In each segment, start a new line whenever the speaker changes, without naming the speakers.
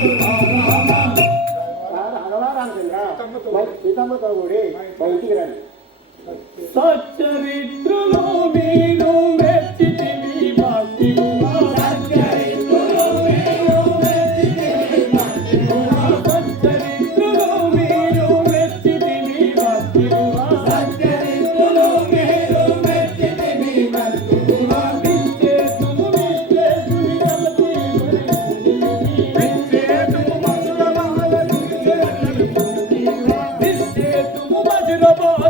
సచ్చరిత్రలో మీరు Singapore.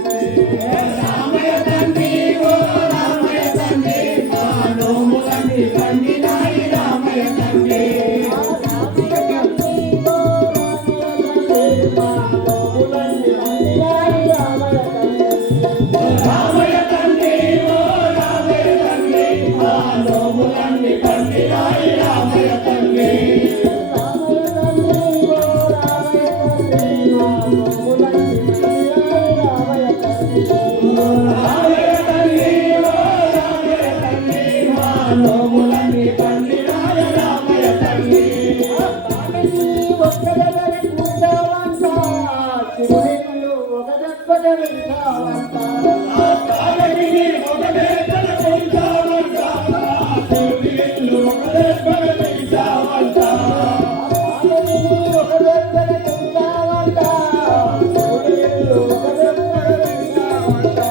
Thank you.